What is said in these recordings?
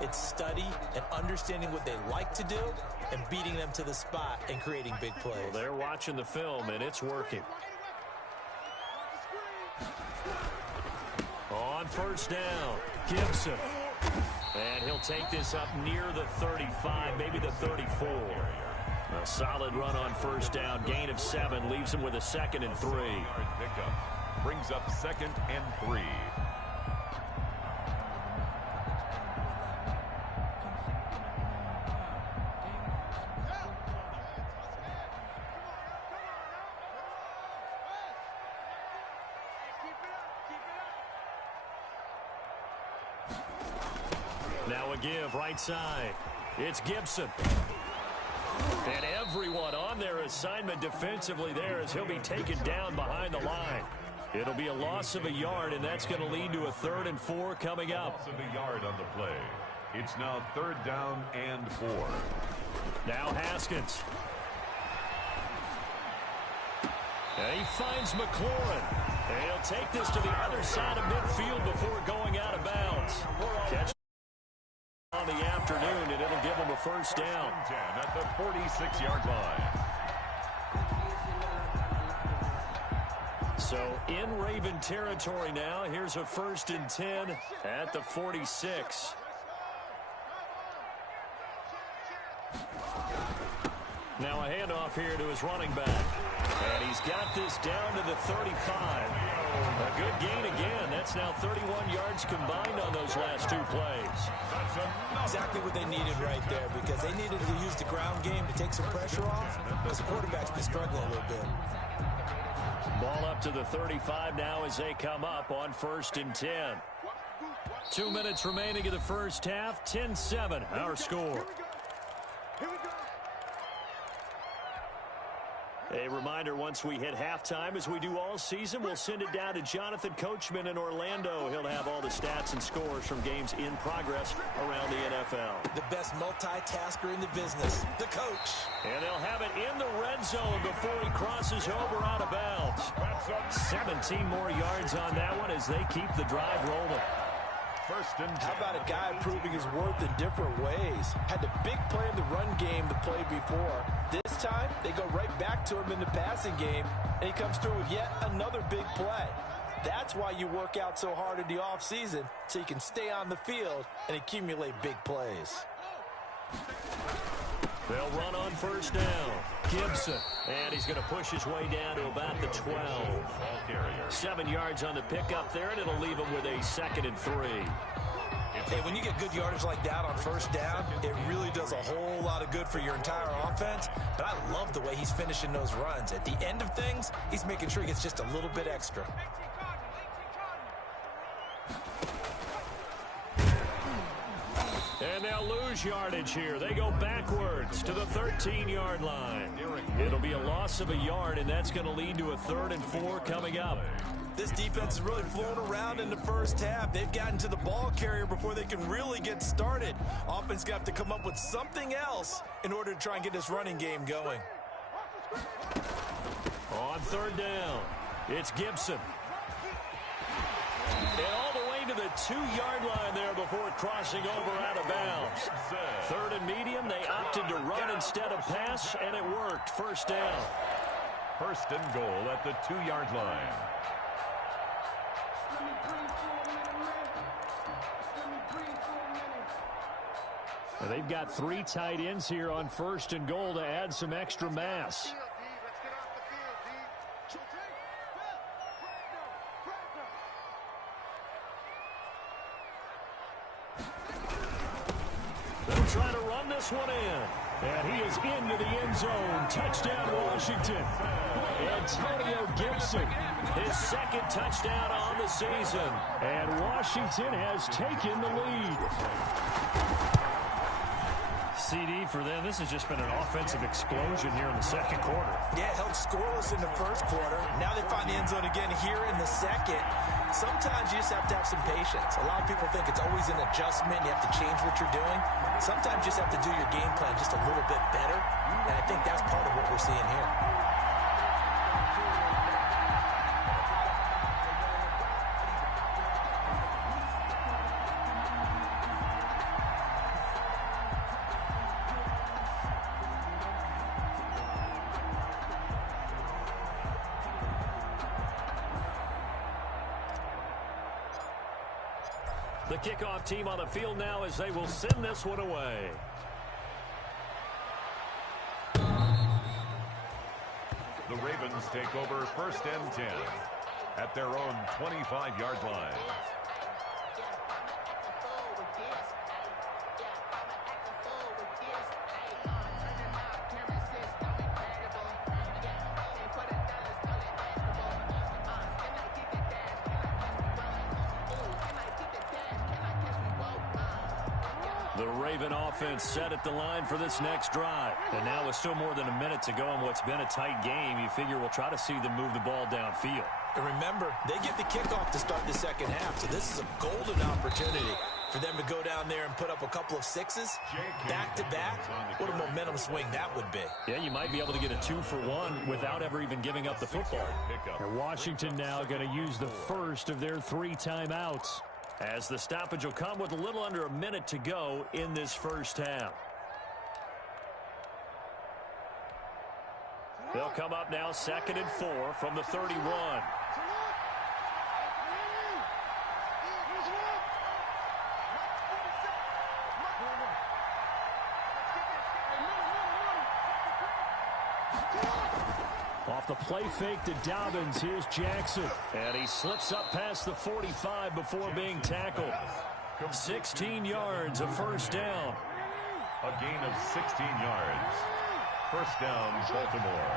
It's study and understanding what they like to do and beating them to the spot and creating big plays. Well, they're watching the film, and it's working. On first down, Gibson. And he'll take this up near the 35, maybe the 34. A solid run on first down, gain of 7, leaves him with a 2nd and 3. Pickup brings up 2nd and 3. Now a give right side. It's Gibson. And everyone on their assignment defensively there as he'll be taken down behind the line. It'll be a loss of a yard, and that's going to lead to a 3rd and 4 coming up. Loss of a yard on the play. It's now 3rd down and 4. Now Haskins. And he finds McLaurin. And he'll take this to the other side of midfield before going out of bounds. Catch on the afternoon, and it'll give him a first down. 10 at the 46-yard line. So in Raven territory now. Here's a 1st and 10 at the 46. Now a handoff here to his running back. And he's got this down to the 35. A good gain again. That's now 31 yards combined on those last 2 plays. Exactly what they needed right there, because they needed to use the ground game to take some pressure off, because the quarterback's been struggling a little bit. Ball up to the 35 now as they come up on 1st and 10. 2 minutes remaining in the first half. 10-7 our score. A reminder, once we hit halftime, as we do all season, we'll send it down to Jonathan Coachman in Orlando. He'll have all the stats and scores from games in progress around the NFL. The best multitasker in the business, the coach. And they'll have it in the red zone before he crosses over out of bounds. 17 more yards on that one as they keep the drive rolling. First and 10. How about a guy proving his worth in different ways? Had the big play in the run game the play before. This time, they go right back to him in the passing game, and he comes through with yet another big play. That's why you work out so hard in the offseason, so you can stay on the field and accumulate big plays. They'll run on first down. Gibson. And he's going to push his way down to about the 12. 7 yards on the pickup there, and it'll leave him with a 2nd and 3. Hey, when you get good yardage like that on first down, it really does a whole lot of good for your entire offense. But I love the way he's finishing those runs. At the end of things, he's making sure he gets just a little bit extra. And they'll lose yardage here. They go backwards to the 13-yard line. It'll be a loss of a yard, and that's going to lead to a 3rd and 4 coming up. This defense is really flown around in the first half. They've gotten to the ball carrier before they can really get started. Offense going to have to come up with something else in order to try and get this running game going. On 3rd down, it's Gibson. And all the way to the 2-yard line there before crossing over out of bounds. 3rd and medium, they opted to run instead of pass, and it worked. First down. First and goal at the 2-yard line. Well, they've got 3 tight ends here on 1st and goal to add some extra mass. They'll try to run this one in. And he is into the end zone. Touchdown, Washington. Antonio Gibson, his 2nd touchdown on the season. And Washington has taken the lead. CD for them, this has just been an offensive explosion here in the 2nd quarter. Yeah, held scoreless in the 1st quarter. Now they find the end zone again here in the 2nd. Sometimes you just have to have some patience. A lot of people think it's always an adjustment. You have to change what you're doing. Sometimes you just have to do your game plan just a little bit better. And I think that's part of what we're seeing here. The kickoff team on the field now as they will send this one away. The Ravens take over 1st and 10 at their own 25-yard line. The Raven offense set at the line for this next drive. And now with still more than a minute to go in what's been a tight game, you figure we'll try to see them move the ball downfield. And remember, they get the kickoff to start the second half, so this is a golden opportunity for them to go down there and put up a couple of sixes back-to-back. What a momentum swing that would be. Yeah, you might be able to get a 2-for-1 without ever even giving up the football. And Washington now going to use the first of their 3 timeouts. As the stoppage will come with a little under a minute to go in this first half. They'll come up now 2nd and 4 from the 31. Off the play fake to Dobbins, here's Jackson. And he slips up past the 45 before being tackled. 16 yards, a first down. A gain of 16 yards. First down, Baltimore.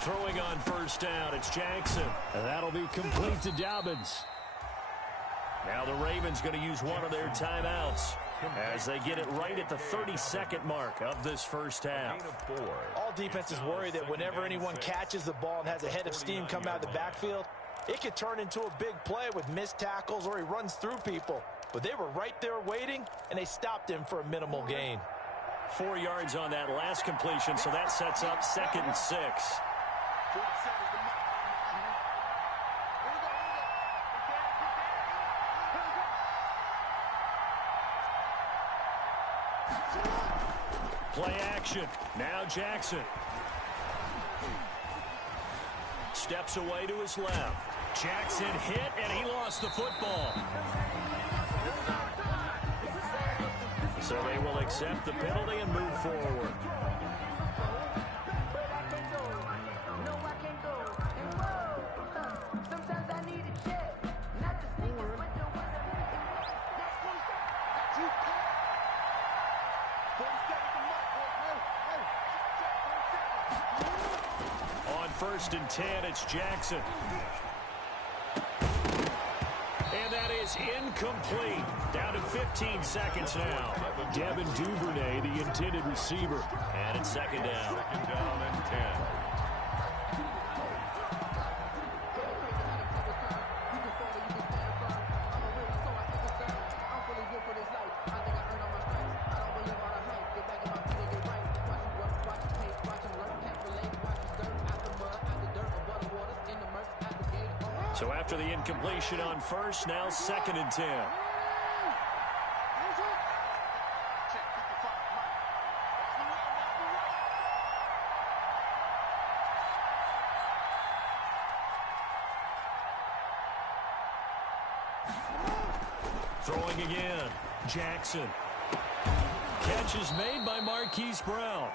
Throwing on first down, it's Jackson. And that'll be complete to Dobbins. Now the Ravens going to use one of their timeouts as they get it right at the 32nd mark of this first half. All defenses worry that whenever anyone catches the ball and has a head of steam come out of the backfield, it could turn into a big play with missed tackles or he runs through people. But they were right there waiting, and they stopped him for a minimal gain. 4 yards on that last completion, so that sets up 2nd and 6. Play action. Now Jackson. Steps away to his left. Jackson hit, and he lost the football. So they will accept the penalty and move forward. On 1st and 10, it's Jackson. And that is incomplete. Down to 15 seconds now. Devin Duvernay, the intended receiver. And it's 2nd down. 2nd down and 10. So after the incompletion on 1st, now 2nd and 10. Throwing again. Jackson. Catch is made by Marquise Brown.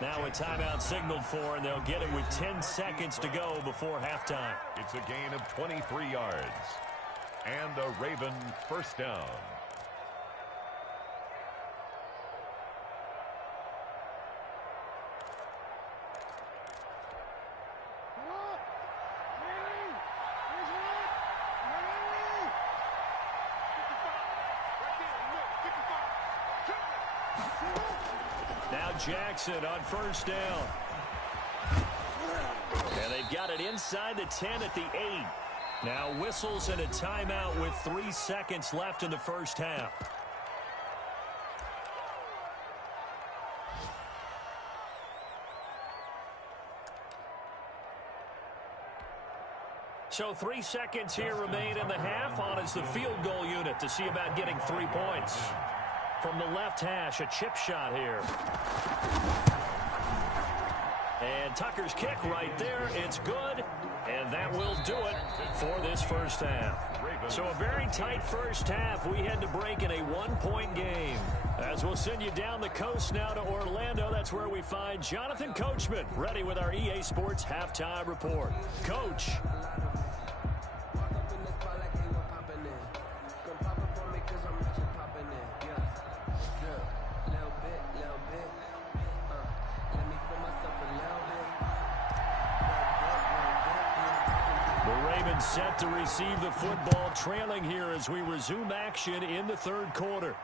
Now a timeout signaled for, and they'll get it with 10 seconds to go before halftime. It's a gain of 23 yards. And a Raven first down. Now Jackson on 1st down. And they've got it inside the 10 at the 8. Now whistles and a timeout with 3 seconds left in the first half. So 3 seconds here remain in the half. On is the field goal unit to see about getting 3 points. From the left hash, a chip shot here. And Tucker's kick right there. It's good. And that will do it for this first half. So a very tight first half. We had to break in a one-point game. As we'll send you down the coast now to Orlando, that's where we find Jonathan Coachman ready with our EA Sports halftime report. Coach. Set to receive the football, trailing here as we resume action in the third quarter.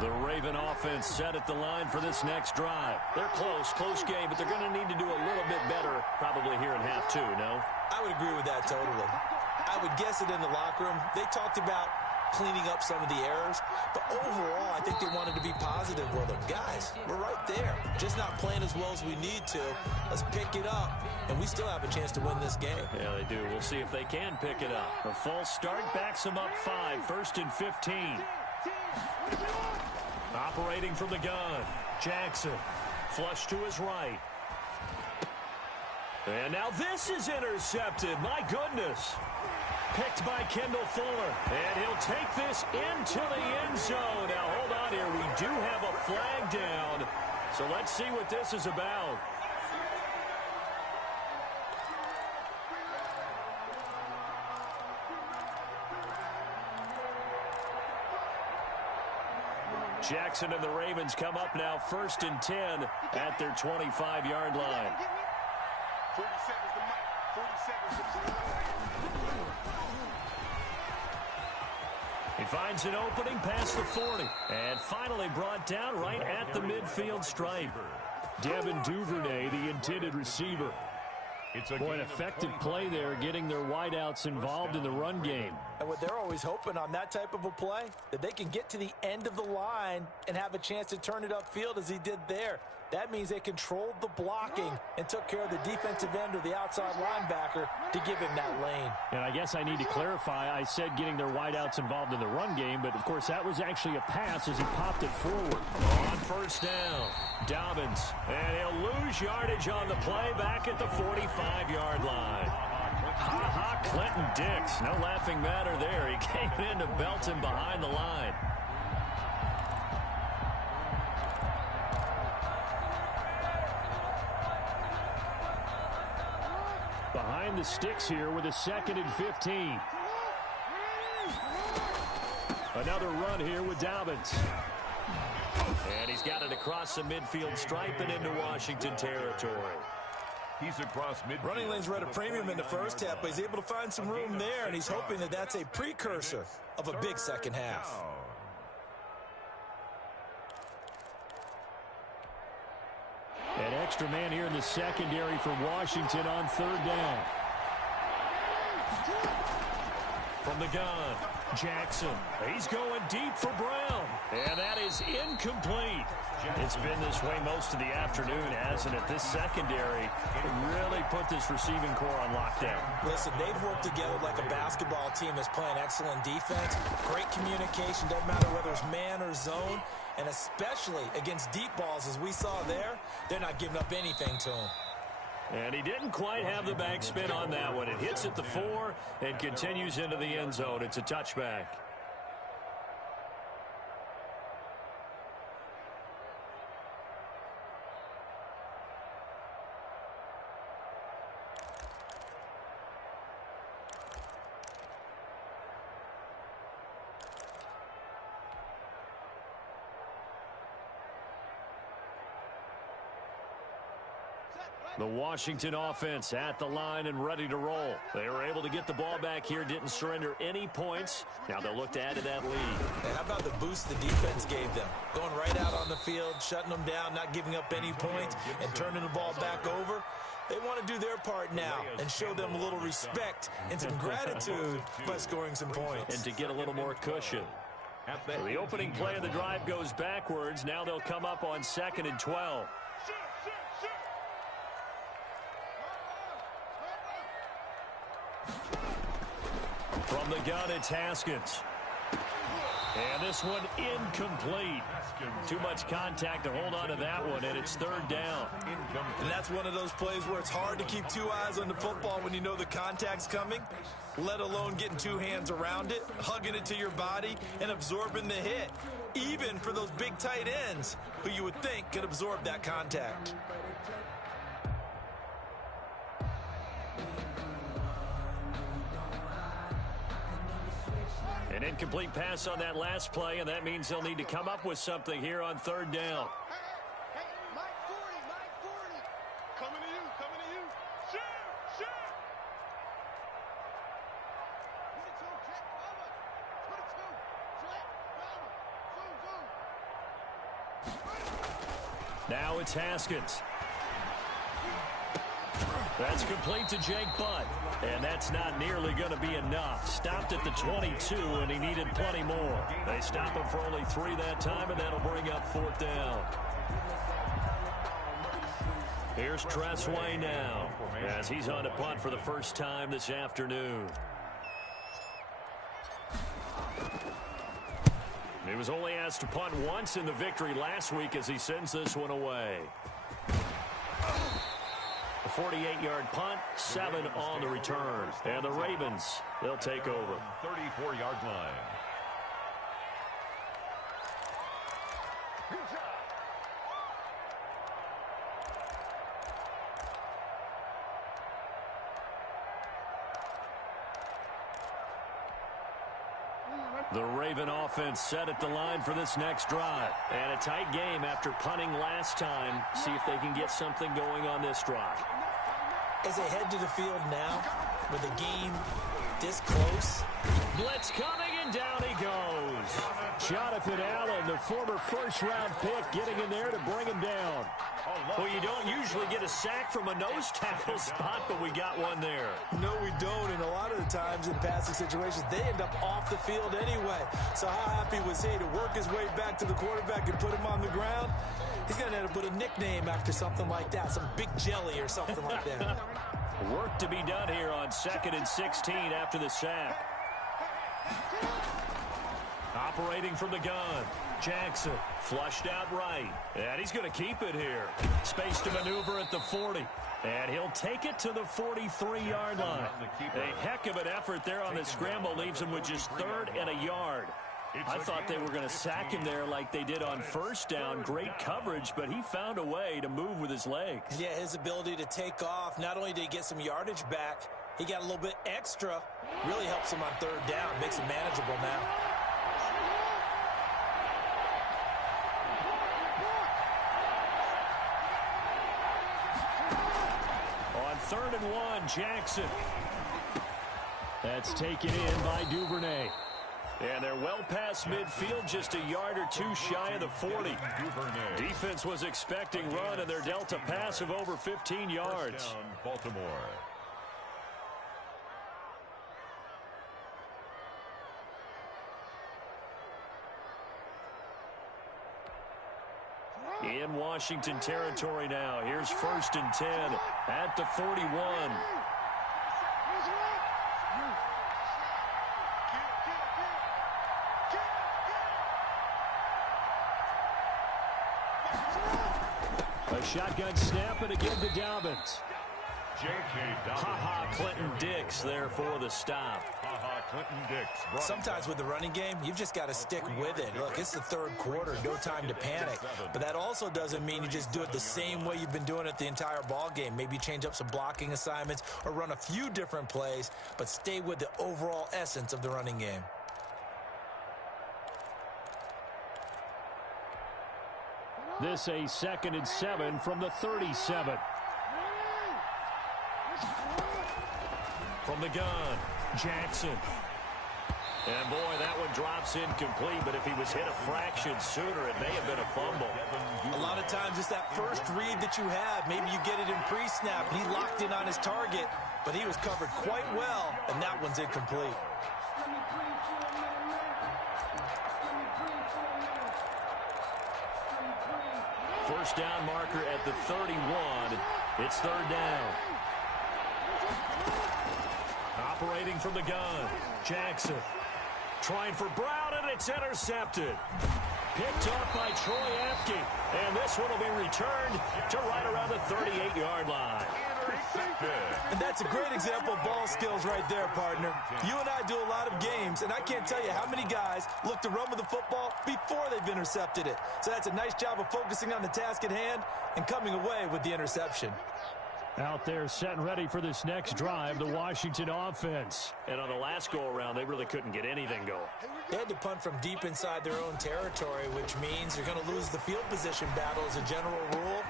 The Raven offense set at the line for this next drive. They're close game, but they're going to need to do a little bit better probably here in half two, no? I would agree with that totally. I would guess it in the locker room. They talked about cleaning up some of the errors, but overall, I think they wanted to be positive with them. Guys, we're right there. Just not playing as well as we need to. Let's pick it up, and we still have a chance to win this game. Yeah, they do. We'll see if they can pick it up. A false start backs them up 5, 1st and 15. Operating from the gun, Jackson. Flush to his right. And now this is intercepted. My goodness. Picked by Kendall Fuller. And he'll take this into the end zone. Now, hold on here. We do have a flag down. So let's see what this is about. Jackson and the Ravens come up now 1st and 10 at their 25-yard line. 40 seconds to Mike. 40 seconds. He finds an opening past the 40. And finally brought down right at the midfield stripe. Devin Duvernay, the intended receiver. Boy, an effective play there, getting their wideouts involved in the run game. And what they're always hoping on that type of a play, that they can get to the end of the line and have a chance to turn it upfield as he did there. That means they controlled the blocking and took care of the defensive end or the outside linebacker to give him that lane. And I guess I need to clarify, I said getting their wideouts involved in the run game, but of course that was actually a pass as he popped it forward. On first down, Dobbins, and he'll lose yardage on the play back at the 45-yard line. Ha-ha, Clinton Dix. No laughing matter there. He came in to belt him behind the line. Behind the sticks here with a 2nd and 15. Another run here with Dobbins. And he's got it across the midfield stripe and into Washington territory. He's across midfield. Running lanes were at a premium in the first half, but he's able to find some room there, and he's hoping that that's a precursor of a big second half. An extra man here in the secondary for Washington on 3rd down. From the gun, Jackson. He's going deep for Brown. And that is incomplete. It's been this way most of the afternoon, hasn't it? This secondary really put this receiving core on lockdown. Listen, they've worked together like a basketball team that's playing excellent defense. Great communication, doesn't matter whether it's man or zone. And especially against deep balls, as we saw there, they're not giving up anything to him. And he didn't quite have the backspin on that one. It hits at the 4 and continues into the end zone. It's a touchback. The Washington offense at the line and ready to roll. They were able to get the ball back here, didn't surrender any points. Now they'll look to add to that lead. And how about the boost the defense gave them? Going right out on the field, shutting them down, not giving up any points, and turning the ball back over. They want to do their part now and show them a little respect and some gratitude by scoring some points. And to get a little more cushion. So the opening play of the drive goes backwards. Now they'll come up on 2nd and 12. From the gun, it's Haskins. And this one incomplete. Too much contact to hold on to that one, and it's third down. And that's one of those plays where it's hard to keep two eyes on the football when you know the contact's coming, let alone getting two hands around it, hugging it to your body, and absorbing the hit, even for those big tight ends who you would think could absorb that contact. An incomplete pass on that last play, and that means they'll need to come up with something here on third down. Hey, Mike 40, Mike 40. Coming to you, coming to you. Shoot, shoot. 22, check, over. 22, check, over. Zoom, zoom. Now it's Haskins. That's complete to Jake Butt. And that's not nearly going to be enough. Stopped at the 22, and he needed plenty more. They stop him for only 3 that time, and that'll bring up fourth down. Here's Tressway now, as he's on to punt for the first time this afternoon. He was only asked to punt once in the victory last week as he sends this one away. A 48-yard punt, 7 on the return. And the Ravens, they'll take over. 34-yard line. The Raven offense set at the line for this next drive. And a tight game after punting last time. See if they can get something going on this drive. As they head to the field now, with the game this close. Blitz coming, and down he goes. Jonathan Allen, the former first-round pick, getting in there to bring him down. Well, you don't usually get a sack from a nose tackle spot, but we got one there. No, we don't, and a lot of the times in passing situations, they end up off the field anyway. So how happy was he to work his way back to the quarterback and put him on the ground? He's going to end up with a nickname after something like that, some big jelly or something like that. Work to be done here on 2nd and 16 after the sack. Operating from the gun. Jackson flushed out right. And he's going to keep it here. Space to maneuver at the 40. And he'll take it to the 43-yard line. A heck of an effort there on the scramble. Leaves him with just 3rd and a yard. I thought they were going to sack him there like they did on first down. Great coverage, but he found a way to move with his legs. Yeah, his ability to take off. Not only did he get some yardage back, he got a little bit extra. Really helps him on 3rd down. Makes it manageable now. On 3rd and 1, Jackson. That's taken in by Duvernay. And they're well past midfield, just a yard or two shy of the 40. Defense was expecting run, and they're dealt a pass of over 15 yards. First down, Baltimore. In Washington territory now. Here's 1st and 10 at the 41. A shotgun snap, and again to Dobbins. Ha-ha, Clinton Dix there for the stop. Ha-ha, Clinton Dix. Sometimes with the running game, you've just got to stick with it. Look, it's the 3rd quarter, no time to panic. But that also doesn't mean you just do it the same way you've been doing it the entire ball game. Maybe change up some blocking assignments or run a few different plays, but stay with the overall essence of the running game. This a 2nd and 7 from the 37. From the gun, Jackson. And boy, that one drops incomplete, but if he was hit a fraction sooner, it may have been a fumble. A lot of times it's that first read that you have. Maybe you get it in pre-snap, and he locked in on his target, but he was covered quite well, and that one's incomplete. First down marker at the 31. It's 3rd down. operating from the gun. Jackson trying for Brown, and it's intercepted. Picked up by Troy Apke. And this one will be returned to right around the 38-yard line. And that's a great example of ball skills right there, partner. You and I do a lot of games, and I can't tell you how many guys look to run with the football before they've intercepted it. So that's a nice job of focusing on the task at hand and coming away with the interception. Out there set and ready for this next drive, the Washington offense. And on the last go-around, they really couldn't get anything going. They had to punt from deep inside their own territory, which means you're going to lose the field position battle as a general rule.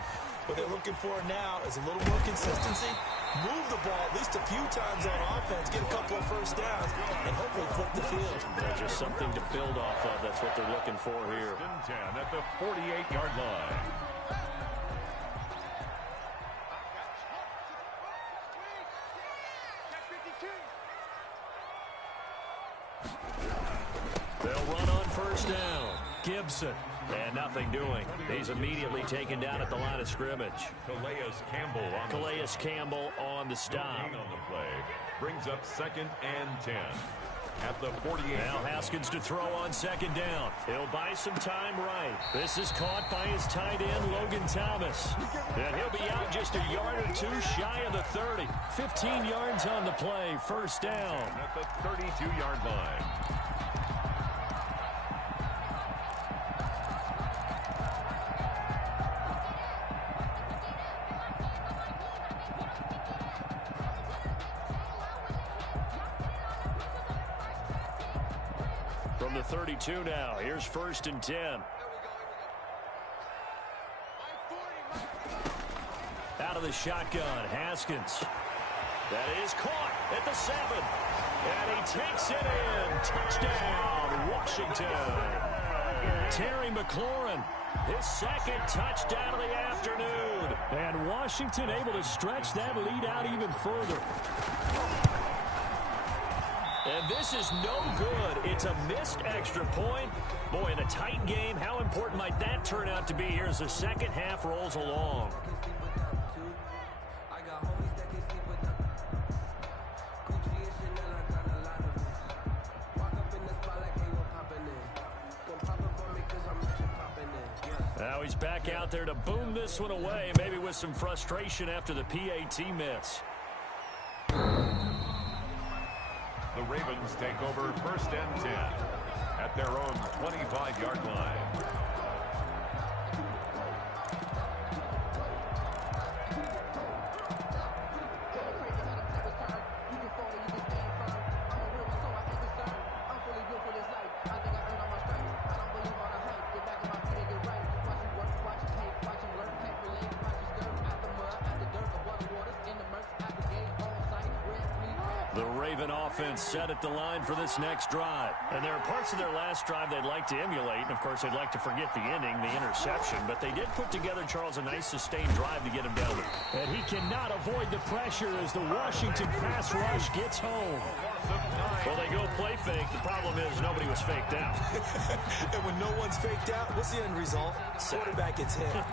What they're looking for now is a little more consistency, move the ball at least a few times on offense, get a couple of first downs, and hopefully flip the field. There's just something to build off of. That's what they're looking for here. 10 at the 48-yard line. They'll run on first down. Gibson. And nothing doing. He's immediately taken down at the line of scrimmage. Calais Campbell on the stop. On the play. Brings up 2nd and 10. At the 48. Now Haskins to throw on second down. He'll buy some time right. This is caught by his tight end, Logan Thomas. And he'll be out just a yard or two shy of the 30. 15 yards on the play. First down. At the 32-yard line. From the 32 now, here's 1st and 10. Out of the shotgun, Haskins. That is caught at the 7. And he takes it in. Touchdown, Washington. Terry McLaurin, his 2nd touchdown of the afternoon. And Washington able to stretch that lead out even further. And this is no good. It's a missed extra point. Boy, in a tight game, how important might that turn out to be here as the second half rolls along? Now he's back out there to boom this one away, maybe with some frustration after the PAT miss. The Ravens take over 1st and 10 at their own 25-yard line. The Raven offense set at the line for this next drive. And there are parts of their last drive they'd like to emulate. And, of course, they'd like to forget the inning, the interception. But they did put together, Charles, a nice sustained drive to get him down there. And he cannot avoid the pressure as the Washington pass rush gets home. Well, they go play fake. The problem is nobody was faked out. And when no one's faked out, what's the end result? Quarterback gets hit.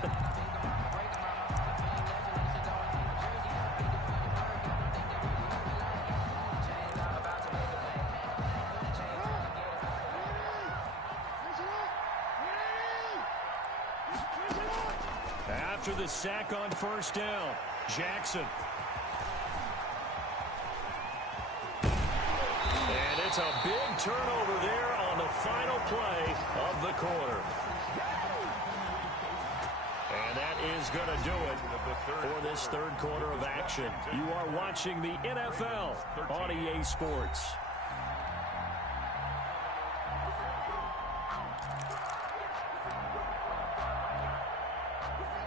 After the sack on first down, Jackson. And it's a big turnover there on the final play of the quarter. And that is going to do it for this third quarter of action. You are watching the NFL on EA Sports.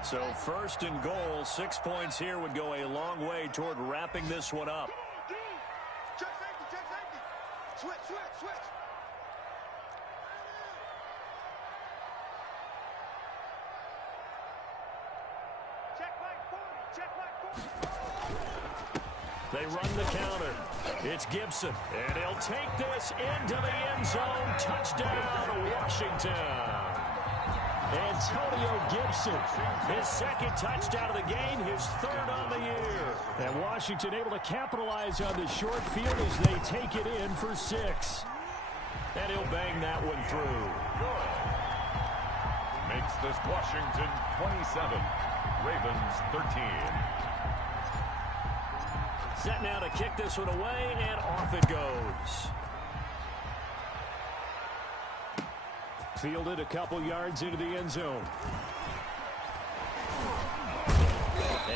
So 1st and goal, 6 points here would go a long way toward wrapping this one up. Check safety. Switch. Check like 40. They run the counter. It's Gibson, and he'll take this into the end zone. Touchdown, Washington. Antonio Gibson. His second touchdown of the game, his third on the year. And Washington able to capitalize on the short field as they take it in for 6. And he'll bang that one through. Good. Makes this Washington 27, Ravens 13. Set now to kick this one away, and off it goes. Fielded a couple yards into the end zone.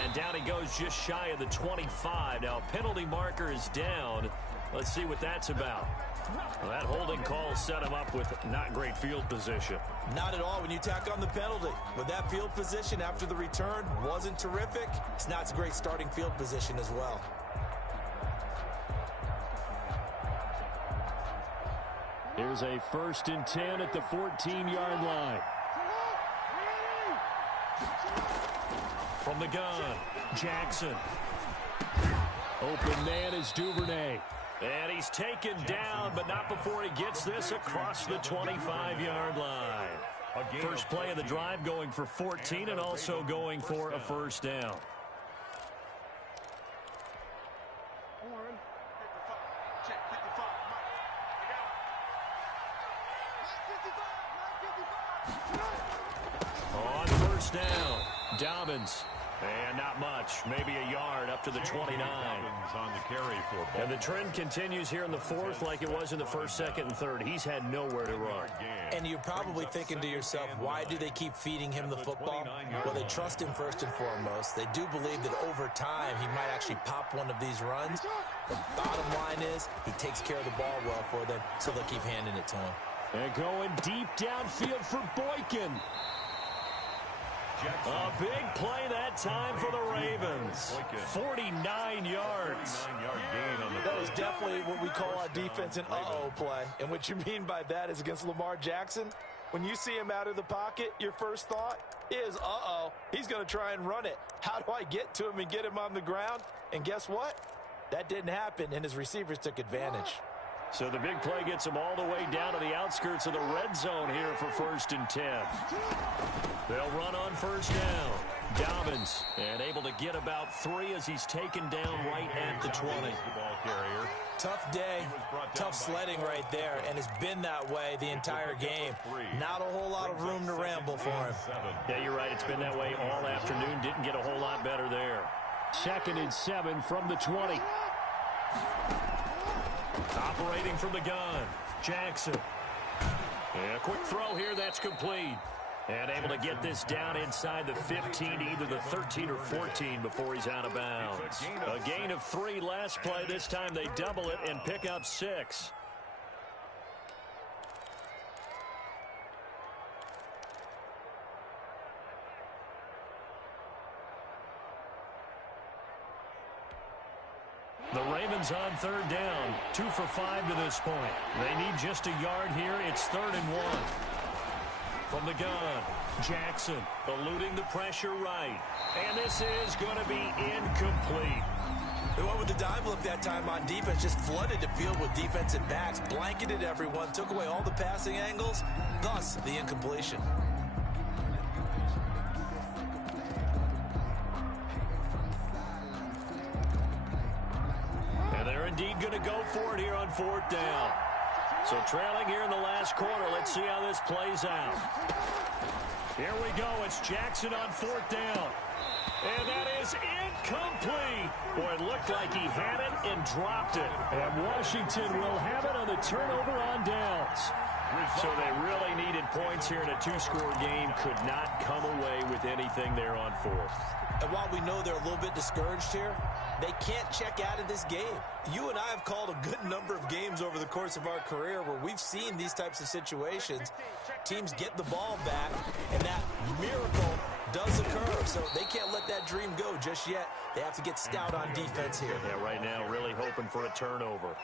And down he goes just shy of the 25. Now, penalty marker is down. Let's see what that's about. Well, that holding call set him up with not great field position. Not at all when you tack on the penalty. With that field position after the return wasn't terrific. It's not a great starting field position as well. Here's a 1st and 10 at the 14-yard line. From the gun, Jackson. Open man is Duvernay. And he's taken down, but not before he gets this across the 25-yard line. First play of the drive going for 14 and also going for a first down. On first down, Dobbins. And not much, maybe a yard up to the 29. On the carry for and the trend continues here in the 4th like it was in the 1st, 2nd, and 3rd. He's had nowhere to run. And you're probably thinking to yourself, why do they keep feeding him the football? Well, they trust him first and foremost. They do believe that over time he might actually pop one of these runs. The bottom line is he takes care of the ball well for them, so they'll keep handing it to him. And going deep downfield for Boykin. A big play that time for the Ravens. 49 yards. That is definitely what we call on defense an uh-oh play. And what you mean by that is against Lamar Jackson, when you see him out of the pocket, your first thought is, uh-oh, he's going to try and run it. How do I get to him and get him on the ground? And guess what? That didn't happen, and his receivers took advantage. So the big play gets him all the way down to the outskirts of the red zone here for 1st and 10. They'll run on first down. Dobbins, and able to get about 3 as he's taken down right at the 20. Tough day, tough sledding right there, and it's been that way the entire game. Not a whole lot of room to ramble for him. Yeah, you're right. It's been that way all afternoon. Didn't get a whole lot better there. 2nd and 7 from the 20. Operating from the gun, Jackson. And a quick throw here, that's complete. And able to get this down inside the 15, either the 13 or 14 before he's out of bounds. A gain of 3 last play. This time they double it and pick up 6. The Ravens on 3rd down, 2 for 5 to this point. They need just a yard here. It's 3rd and 1. From the gun, Jackson eluding the pressure right. And this is going to be incomplete. They went with the dive look that time on defense, just flooded the field with defensive backs, blanketed everyone, took away all the passing angles, thus the incompletion. And they're indeed going to go for it here on 4th down. So trailing here in the last quarter. Let's see how this plays out. Here we go. It's Jackson on 4th down. And that is incomplete. Boy, it looked like he had it and dropped it. And Washington will have it on the turnover on downs. So they really needed points here in a 2-score game. Could not come away with anything there on 4th. And while we know they're a little bit discouraged here, they can't check out of this game. You and I have called a good number of games over the course of our career where we've seen these types of situations. Teams get the ball back, and that miracle does occur. So they can't let that dream go just yet. They have to get stout on defense here. Yeah, right now really hoping for a turnover.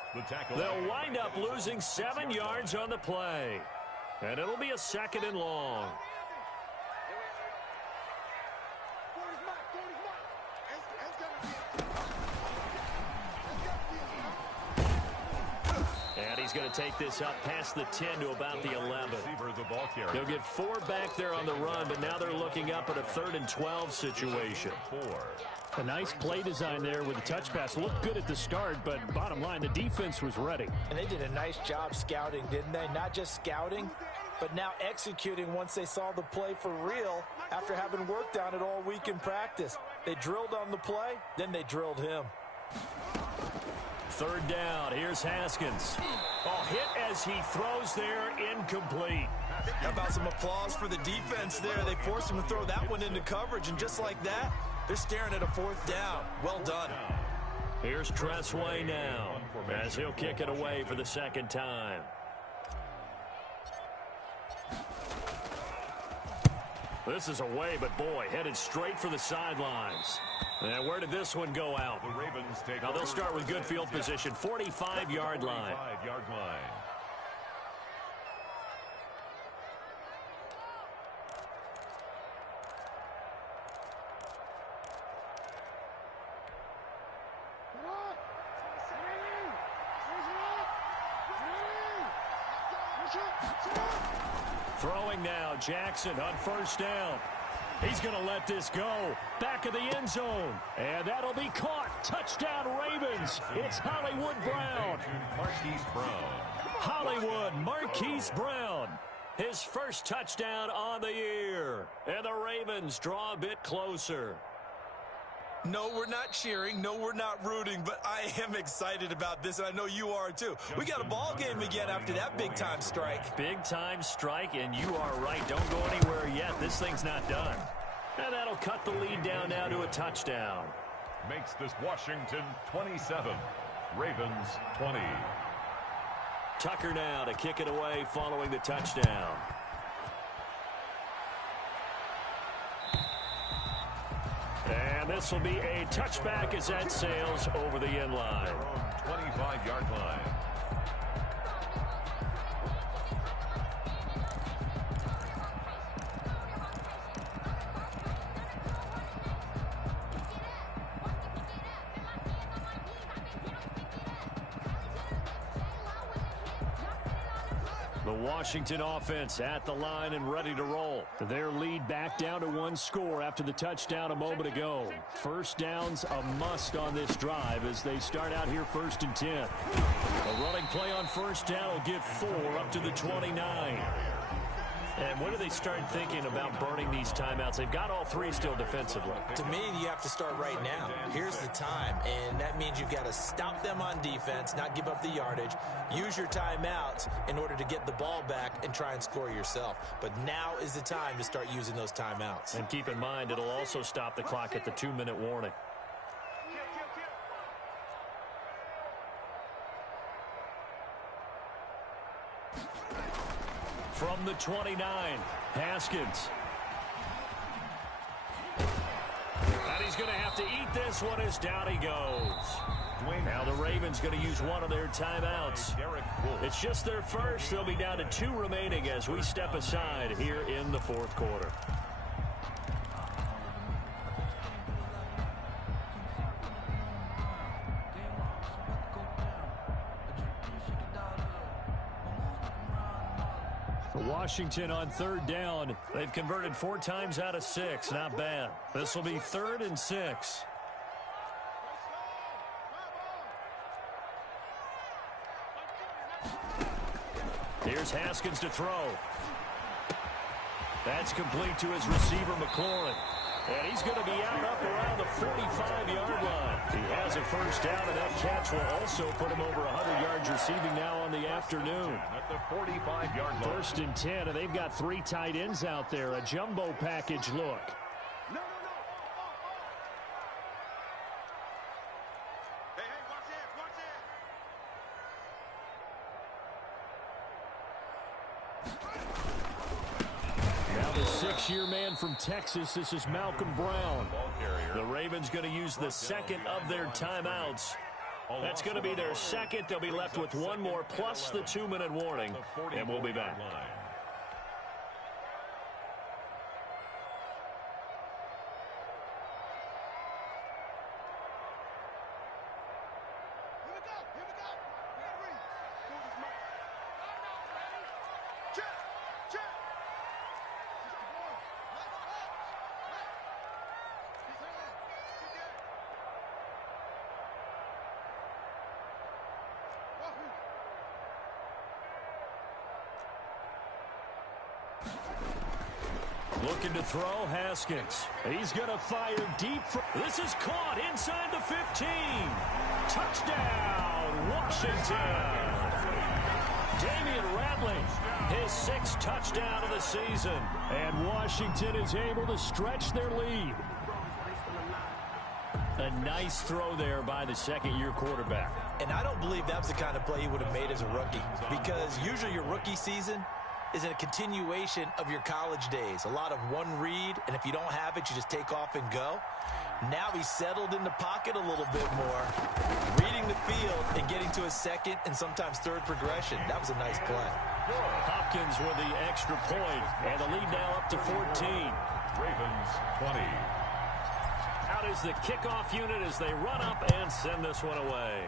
They'll wind up losing 7 yards on the play. And it'll be a 2nd and long. And he's going to take this up past the 10 to about the 11. The ball They'll get 4 back there on the run, but now they're looking up at a 3rd and 12 situation. A nice play design there with the touch pass. Looked good at the start, but bottom line, the defense was ready. And they did a nice job scouting, didn't they? Not just scouting, but now executing once they saw the play for real after having worked on it all week in practice. They drilled on the play, then they drilled him. 3rd down. Here's Haskins. Oh, hit as he throws there, incomplete. How about some applause for the defense there? They forced him to throw that one into coverage, and just like that, they're staring at a 4th down. Well done. Here's Tressway now as he'll kick it away for the 2nd time. This is away, but boy, headed straight for the sidelines. And where did this one go out? The Ravens take Now they'll start with good field position, 45-yard line. 45-yard line. Throwing now, Jackson on 1st down. He's going to let this go. Back of the end zone. And that'll be caught. Touchdown, Ravens. It's Hollywood Brown. Marquise Brown. Hollywood Marquise Brown. His first touchdown on the year. And the Ravens draw a bit closer. No, we're not cheering. No, we're not rooting, but I am excited about this, and I know you are too. We got a ball game again after that big-time strike. Big-time strike, and you are right. Don't go anywhere yet. This thing's not done. And that'll cut the lead down now to a touchdown. Makes this Washington 27. Ravens 20. Tucker now to kick it away following the touchdown. And this will be a touchback as that sails over the end line. 25-yard line. The Washington offense at the line and ready to roll. Their lead back down to 1 score after the touchdown a moment ago. 1st downs a must on this drive as they start out here 1st and 10. A running play on 1st down will get 4 up to the 29. And when do they start thinking about burning these timeouts? They've got all 3 still defensively. To me, you have to start right now. Here's the time, and that means you've got to stop them on defense, not give up the yardage, use your timeouts in order to get the ball back and try and score yourself. But now is the time to start using those timeouts. And keep in mind, it'll also stop the clock at the 2-minute warning. From the 29, Haskins. And he's going to have to eat this one as down he goes. Now the Ravens going to use one of their timeouts. It's just their first. They'll be down to 2 remaining as we step aside here in the 4th quarter. Washington on 3rd down. They've converted 4 times out of 6. Not bad. This will be 3rd and 6. Here's Haskins to throw. That's complete to his receiver, McLaurin. And he's going to be out up around the 45-yard line. He has a 1st down, and that catch will also put him over 100 yards receiving now on the afternoon. At the 45-yard line. 1st and 10, and they've got 3 tight ends out there. A jumbo package look. No. Hey, watch it. Now the 6-year man from Texas, this is Malcolm Brown. The Ravens going to use the 2nd of their timeouts. That's going to be their 2nd. They'll be left with 1 more plus the 2-minute warning, and we'll be back. Here we go. Ready. Check. Looking to throw, Haskins. He's going to fire deep. This is caught inside the 15. Touchdown, Washington. Damian Ratley, his 6th touchdown of the season. And Washington is able to stretch their lead. A nice throw there by the second-year quarterback. And I don't believe that was the kind of play he would have made as a rookie, because usually your rookie season is a continuation of your college days. A lot of one read, and if you don't have it, you just take off and go. Now he's settled in the pocket a little bit more, reading the field and getting to a second and sometimes third progression. That was a nice play. Hopkins with the extra point, and the lead now up to 14. Ravens 20. Out is the kickoff unit as they run up and send this one away.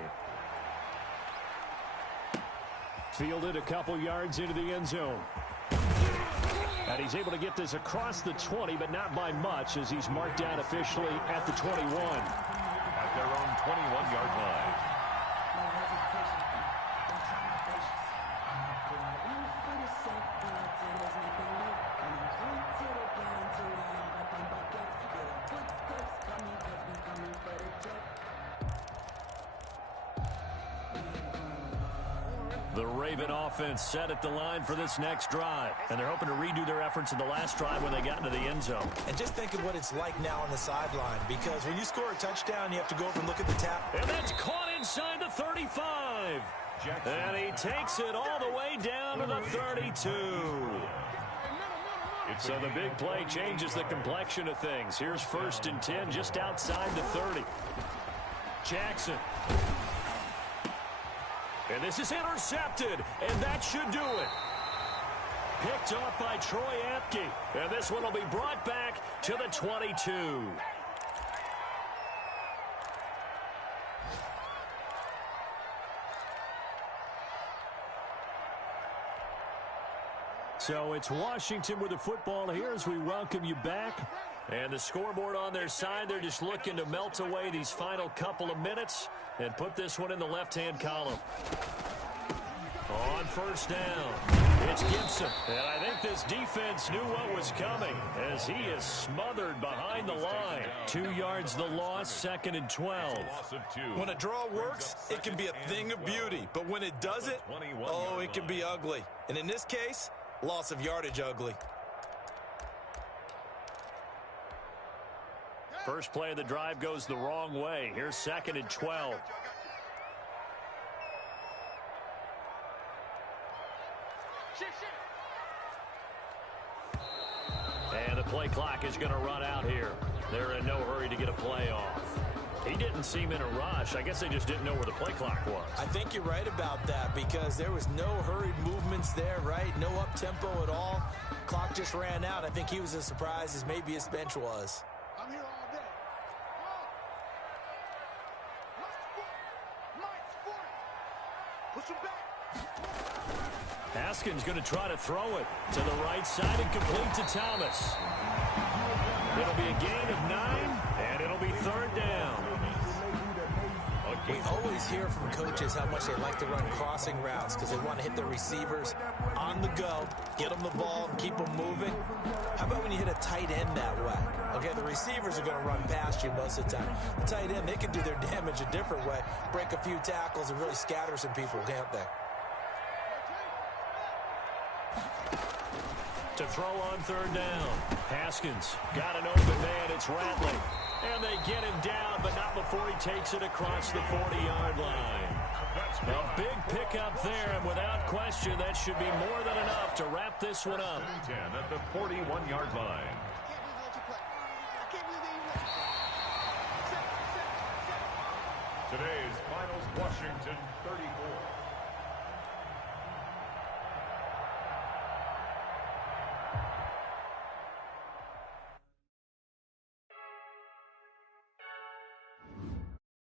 Fielded a couple yards into the end zone. And he's able to get this across the 20, but not by much, as he's marked down officially at the 21. At their own 21-yard line. The Raven offense set at the line for this next drive. And they're hoping to redo their efforts in the last drive when they got into the end zone. And just think of what it's like now on the sideline, because when you score a touchdown, you have to go over and look at the tap. And that's caught inside the 35. And he takes it all the way down to the 32. So the big play changes the complexion of things. Here's 1st and 10 just outside the 30. Jackson. And this is intercepted, and that should do it. Picked off by Troy Apke. And this one will be brought back to the 22. So it's Washington with the football here as we welcome you back. And the scoreboard on their side, they're just looking to melt away these final couple of minutes and put this one in the left-hand column. On 1st down, it's Gibson. And I think this defense knew what was coming as he is smothered behind the line. 2 yards the loss, 2nd and 12. When a draw works, it can be a thing of beauty. But when it doesn't, oh, it can be ugly. And in this case, loss of yardage ugly. First play of the drive goes the wrong way. Here's 2nd and 12. And the play clock is going to run out here. They're in no hurry to get a play off. He didn't seem in a rush. I guess they just didn't know where the play clock was. I think you're right about that, because there was no hurried movements there, right? No up-tempo at all. Clock just ran out. I think he was as surprised as maybe his bench was. I'm here all day. Mike's 40. Push him back. Haskins going to try to throw it to the right side and complete to Thomas. It'll be a gain of 9, and it'll be 3rd down. We always hear from coaches how much they like to run crossing routes because they want to hit their receivers on the go, get them the ball, and keep them moving. How about when you hit a tight end that way? Okay, the receivers are going to run past you most of the time. The tight end, they can do their damage a different way, break a few tackles and really scatter some people, can't they? To throw on 3rd down. Haskins got an open man. It's Ratley. And they get him down, but not before he takes it across the 40-yard line. A big pickup there, and without question, that should be more than enough to wrap this one up. 10 at the 41-yard line. Today's finals, Washington 34.